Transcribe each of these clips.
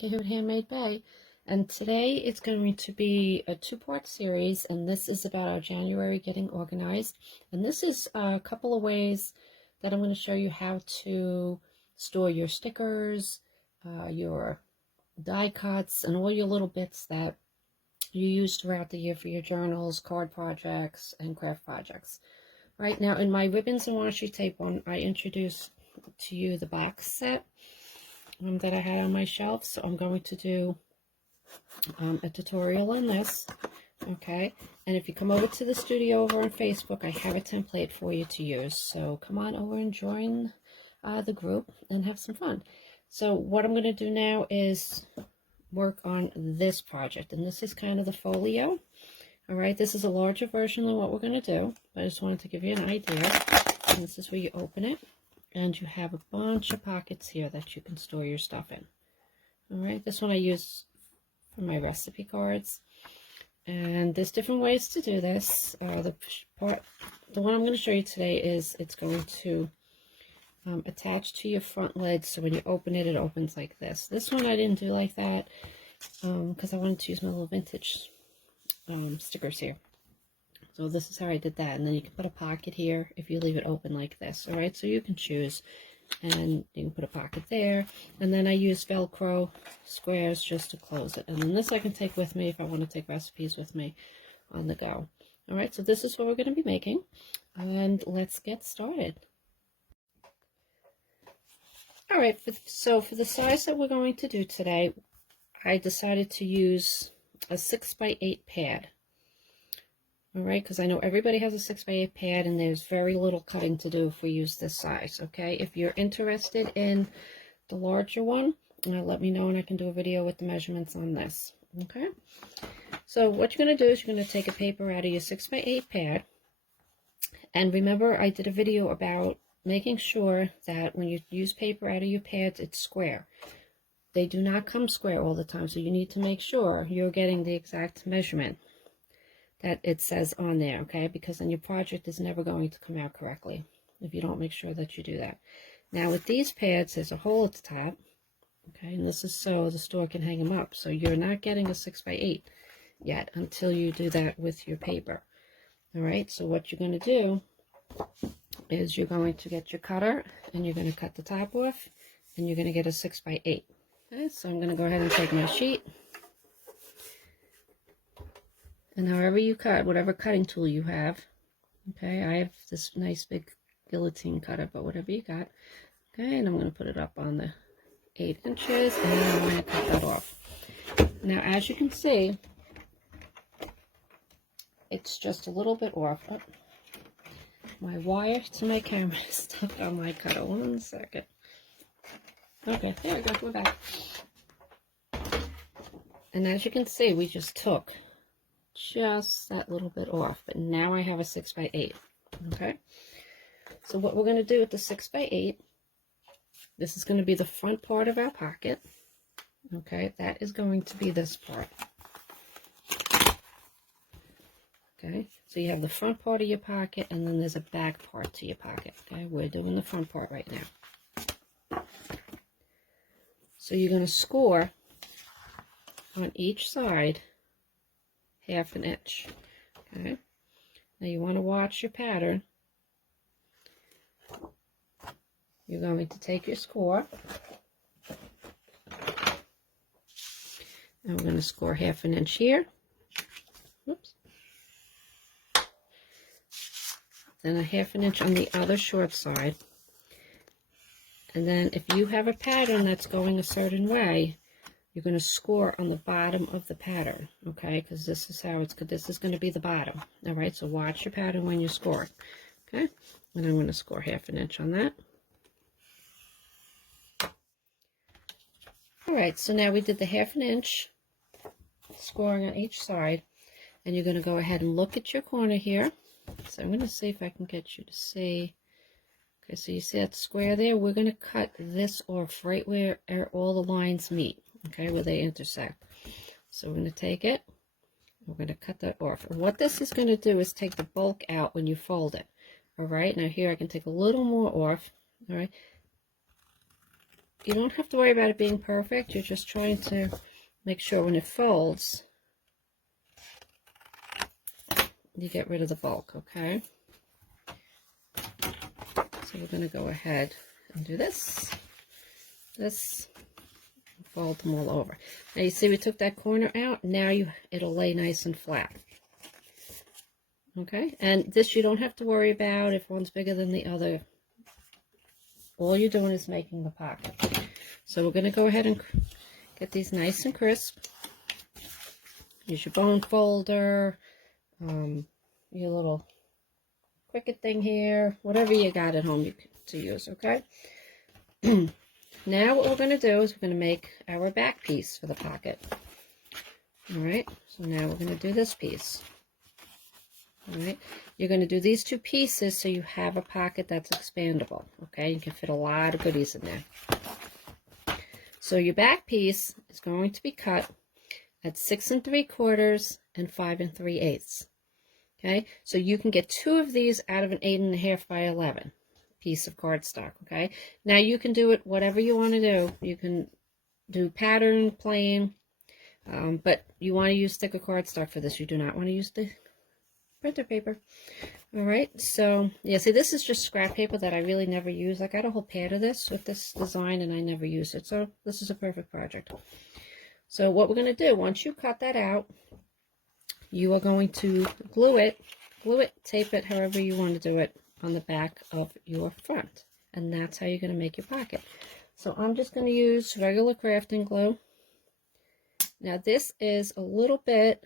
Monica here at Handmade Bay, and today it's going to be a two-part series, and this is about our January getting organized. And this is a couple of ways that I'm going to show you how to store your stickers, your die cuts, and all your little bits that you use throughout the year for your journals, card projects, and craft projects. Right now, in my ribbons and washi tape one, I introduced to you the box set that I had on my shelf, so I'm going to do a tutorial on this, okay? And if you come over to the studio over on Facebook, I have a template for you to use, so come on over and join the group and have some fun. So what I'm going to do now is work on this project, and this is kind of the folio. All right, this is a larger version than what we're going to do, but I just wanted to give you an idea. And this is where you open it, and you have a bunch of pockets here that you can store your stuff in. All right, this one I use for my recipe cards, and there's different ways to do this. The one I'm going to show you today is it's going to attach to your front lid, so when you open it, it opens like this. This one I didn't do like that because I wanted to use my little vintage stickers here. So this is how I did that, and then you can put a pocket here if you leave it open like this. All right, so you can choose, and you can put a pocket there, and then I use Velcro squares just to close it. And then this I can take with me if I want to take recipes with me on the go. All right, so this is what we're going to be making, and let's get started. All right, so for the size that we're going to do today, I decided to use a 6x8 pad. All right, because I know everybody has a 6x8 pad, and there's very little cutting to do if we use this size. Okay, if you're interested in the larger one, let me know and I can do a video with the measurements on this. Okay, so what you're going to do is you're going to take a paper out of your 6x8 pad, and remember I did a video about making sure that when you use paper out of your pads, it's square. They do not come square all the time, so you need to make sure you're getting the exact measurement that it says on there, okay? Because then your project is never going to come out correctly if you don't make sure that you do that. Now with these pads, there's a hole at the top, okay? And this is so the store can hang them up. So you're not getting a 6x8 yet until you do that with your paper. All right, so what you're going to do is you're going to get your cutter, and you're going to cut the top off, and you're going to get a 6x8. Okay, so I'm going to go ahead and take my sheet, and however you cut, whatever cutting tool you have, okay, I have this nice big guillotine cutter, but whatever you got, okay, and I'm going to put it up on the 8 inches, and then I'm going to cut that off. Now, as you can see, it's just a little bit off. Oh, my wire to my camera is stuck on my cutter. 1 second. Okay, there we go, we're back. And as you can see, we just took just that little bit off, but now I have a 6x8. Okay, so what we're going to do with the 6x8, this is going to be the front part of our pocket. Okay, that is going to be this part. Okay, so you have the front part of your pocket, and then there's a back part to your pocket. Okay, we're doing the front part right now. So you're going to score on each side 1/2 inch. Okay, now you want to watch your pattern. You're going to take your score, and we're going to score 1/2 inch here. Oops. Then a 1/2 inch on the other short side. And then if you have a pattern that's going a certain way, you're going to score on the bottom of the pattern, okay? Because this is how it's good. This is going to be the bottom, all right? So watch your pattern when you score, okay? And I'm going to score 1/2 inch on that. All right, so now we did the 1/2 inch scoring on each side, and you're going to go ahead and look at your corner here. So I'm going to see if I can get you to see. Okay, so you see that square there? We're going to cut this off right where all the lines meet, okay, where they intersect. So we're going to take it, we're going to cut that off. And what this is going to do is take the bulk out when you fold it. All right, now here I can take a little more off, all right, you don't have to worry about it being perfect. You're just trying to make sure when it folds, you get rid of the bulk, okay? So we're going to go ahead and do this, fold them all over. Now you see we took that corner out. Now it'll lay nice and flat. Okay, and this you don't have to worry about if one's bigger than the other. All you're doing is making the pocket. So we're going to go ahead and get these nice and crisp. Use your bone folder, your little Cricut thing here, whatever you got at home to use, okay? Now what we're going to do is we're going to make our back piece for the pocket. All right, so now we're going to do this piece. All right, you're going to do these two pieces so you have a pocket that's expandable, okay? You can fit a lot of goodies in there. So your back piece is going to be cut at 6 3/4 and 5 3/8. Okay, so you can get 2 of these out of an 8 1/2 by 11 piece of cardstock. Okay, now you can do it whatever you want to do. You can do pattern, plain, but you want to use thicker cardstock for this. You do not want to use the printer paper. All right, so yeah, see, this is just scrap paper that I really never use. I got a whole pad of this with this design and I never use it, so this is a perfect project. So what we're going to do, once you cut that out, you are going to glue it, tape it, however you want to do it, on the back of your front, and that's how you're going to make your pocket. So I'm just going to use regular crafting glue. Now this is a little bit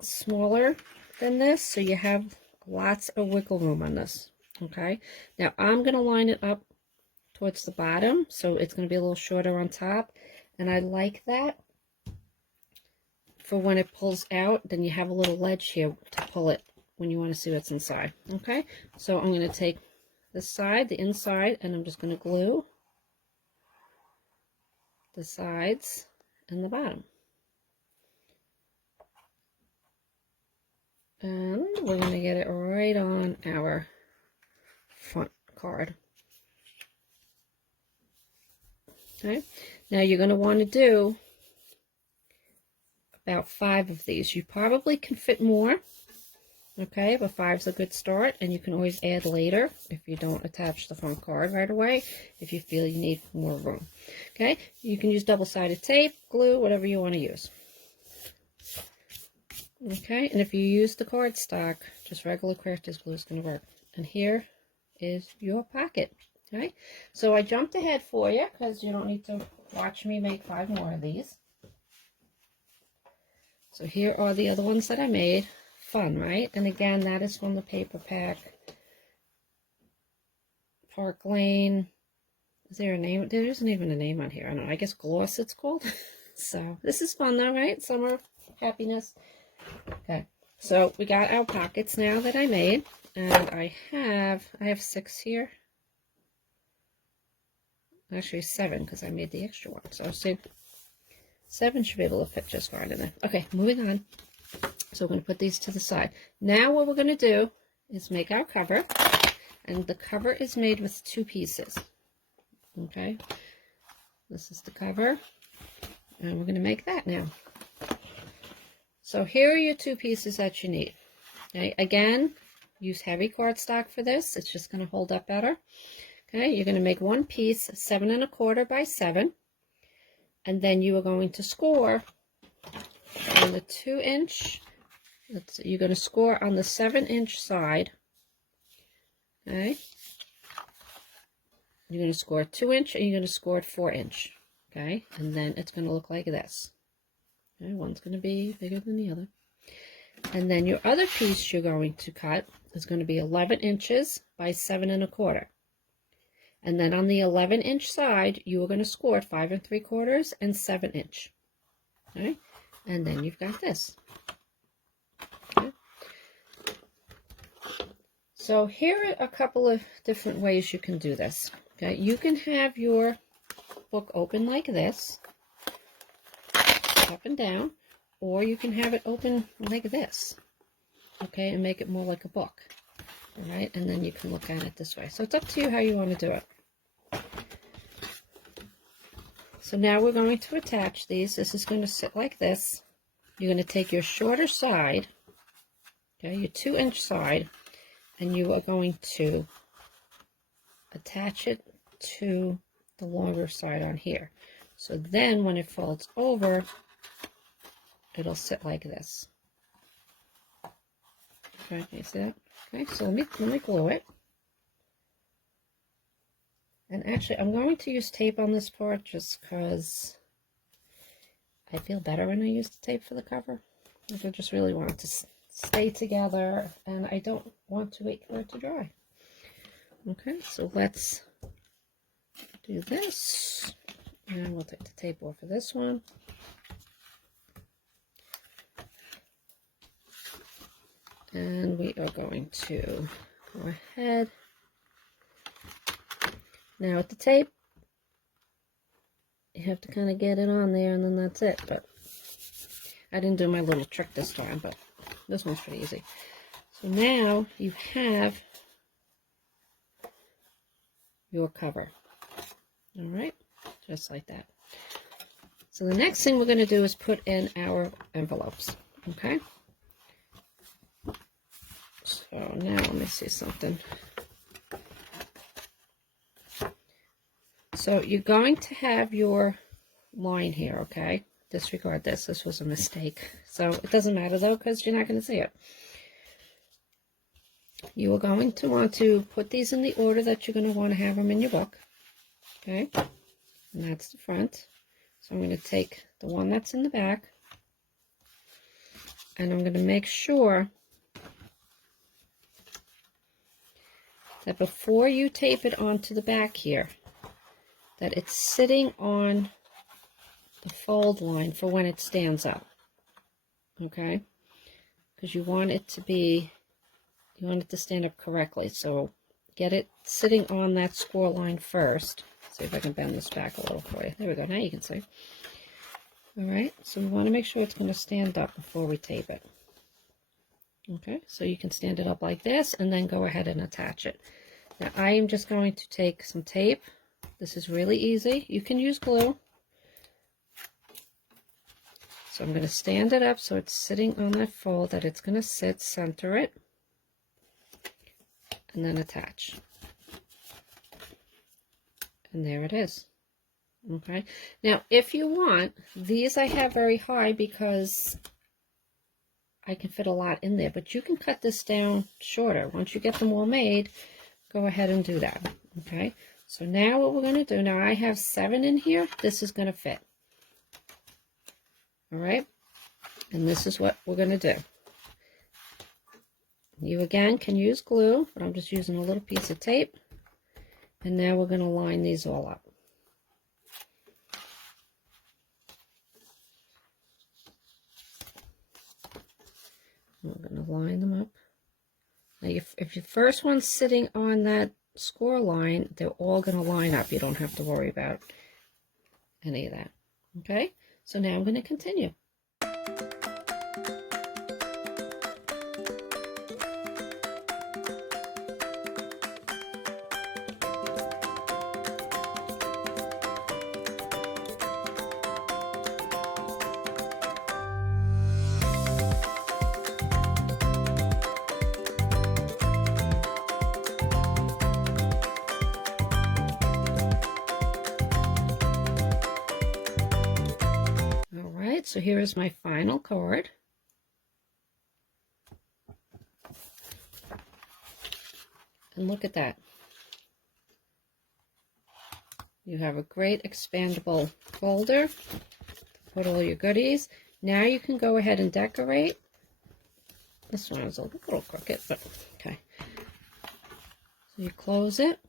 smaller than this, so you have lots of wiggle room on this. Okay, now I'm going to line it up towards the bottom, so it's going to be a little shorter on top, and I like that for when it pulls out. Then you have a little ledge here to pull it when you want to see what's inside. Okay, so I'm going to take this side, the inside, and I'm just going to glue the sides and the bottom. And we're going to get it right on our front card. Okay, now you're going to want to do about 5 of these. You probably can fit more, okay, but 5's a good start, and you can always add later if you don't attach the front card right away, if you feel you need more room. Okay, you can use double-sided tape, glue, whatever you want to use. Okay, and if you use the cardstock, just regular crafter's glue is going to work. And here is your pocket. Okay, so I jumped ahead for you because you don't need to watch me make 5 more of these. So here are the other ones that I made. Fun, right? And again, that is from the paper pack. Park Lane. Is there a name? There isn't even a name on here. I don't know. I guess Gloss it's called. So this is fun though, right? Summer happiness. Okay, so we got our pockets now that I made, and I have 6 here. Actually 7 because I made the extra one. So see, 7 should be able to fit just fine in there. Okay, moving on. So we're going to put these to the side. Now what we're going to do is make our cover, and the cover is made with 2 pieces. Okay, this is the cover, and we're going to make that now. So here are your 2 pieces that you need. Okay, again, use heavy cardstock for this. It's just going to hold up better. Okay, you're going to make one piece 7 1/4 by 7, and then you are going to score on the 2-inch. You're going to score on the 7-inch side. Okay, you're going to score 2-inch, and you're going to score 4-inch. Okay, and then it's going to look like this. Okay, one's going to be bigger than the other. And then your other piece you're going to cut is going to be 11 inches by 7 1/4. And then on the 11-inch side, you are going to score 5 3/4 and 7-inch. Okay, and then you've got this. Okay. So here are a couple of different ways you can do this. Okay, you can have your book open like this, up and down, or you can have it open like this, okay, and make it more like a book. All right, and then you can look at it this way. So it's up to you how you want to do it. So now we're going to attach these. This is going to sit like this. You're going to take your shorter side, okay, your 2-inch side, and you are going to attach it to the longer side on here. So then when it folds over, it'll sit like this. Okay, can you see that? Okay, so let me glue it. And actually, I'm going to use tape on this part just because I feel better when I use the tape for the cover. I just really want it to stay together, and I don't want to wait for it to dry. Okay, so let's do this. And we'll take the tape off for this one. And we are going to go ahead. Now with the tape, you have to kind of get it on there, and then that's it. But I didn't do my little trick this time, but this one's pretty easy. So now you have your cover. All right, just like that. So the next thing we're going to do is put in our envelopes, okay? So now let me see something. So you're going to have your line here, okay? Disregard this. This was a mistake. So it doesn't matter though, because you're not going to see it. You are going to want to put these in the order that you're going to want to have them in your book, okay? And that's the front. So I'm going to take the one that's in the back, and I'm going to make sure that before you tape it onto the back here, that it's sitting on the fold line for when it stands up, okay? Because you want it to stand up correctly. So get it sitting on that score line first. See if I can bend this back a little for you. There we go. Now you can see. All right. So we want to make sure it's going to stand up before we tape it. Okay. So you can stand it up like this and then go ahead and attach it. Now I am just going to take some tape. This is really easy. You can use glue. So I'm going to stand it up so it's sitting on that fold that it's going to sit, center it, and then attach. And there it is. Okay. Now, if you want, these I have very high because I can fit a lot in there, but you can cut this down shorter. Once you get them all made, go ahead and do that. Okay. So now what we're going to do, now I have 7 in here. This is going to fit. All right. And this is what we're going to do. You again can use glue, but I'm just using a little piece of tape. And now we're going to line these all up. We're going to line them up. Now, if your first one's sitting on that score line, they're all going to line up. You don't have to worry about any of that. Okay? So now I'm going to continue. So here is my final card. And look at that. You have a great expandable folder to put all your goodies. Now you can go ahead and decorate. This one is a little crooked, but okay. So you close it,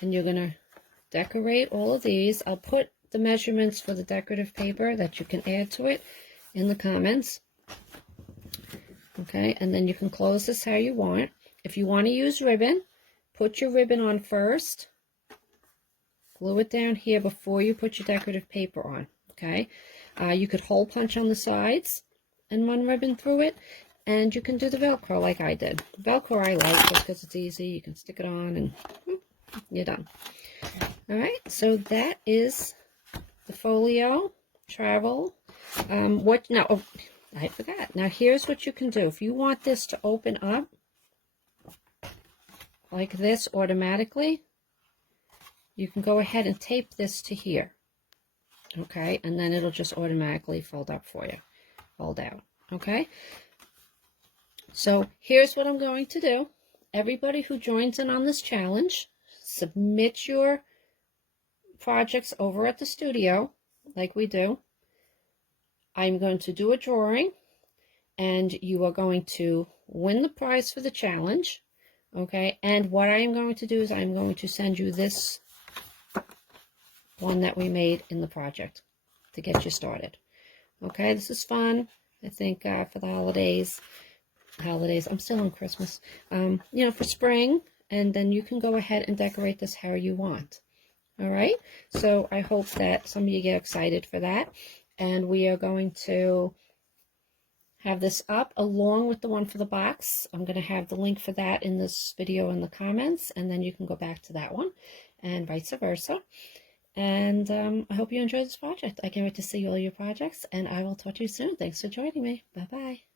and you're going to decorate all of these. I'll put the measurements for the decorative paper that you can add to it in the comments. Okay, and then you can close this how you want. If you want to use ribbon, put your ribbon on first. Glue it down here before you put your decorative paper on. Okay, you could hole punch on the sides and run ribbon through it, and you can do the Velcro like I did. Velcro I like just because it's easy. You can stick it on and you're done. All right, so that is the folio travel. Oh, I forgot. Now here's what you can do. If you want this to open up like this automatically, you can go ahead and tape this to here. Okay, and then it'll just automatically fold up for you, fold out. Okay, so here's what I'm going to do. Everybody who joins in on this challenge, submit your projects over at the studio like we do. I'm going to do a drawing, and you are going to win the prize for the challenge. Okay, and what I am going to do is I'm going to send you this one that we made in the project to get you started. Okay, this is fun. I think for the holidays, I'm still on Christmas, you know, for spring, and then you can go ahead and decorate this how you want. All right, so I hope that some of you get excited for that, and we are going to have this up along with the one for the box. I'm going to have the link for that in this video in the comments, and then you can go back to that one and vice versa. And I hope you enjoyed this project. I can't wait to see all your projects, and I will talk to you soon. Thanks for joining me. Bye-bye.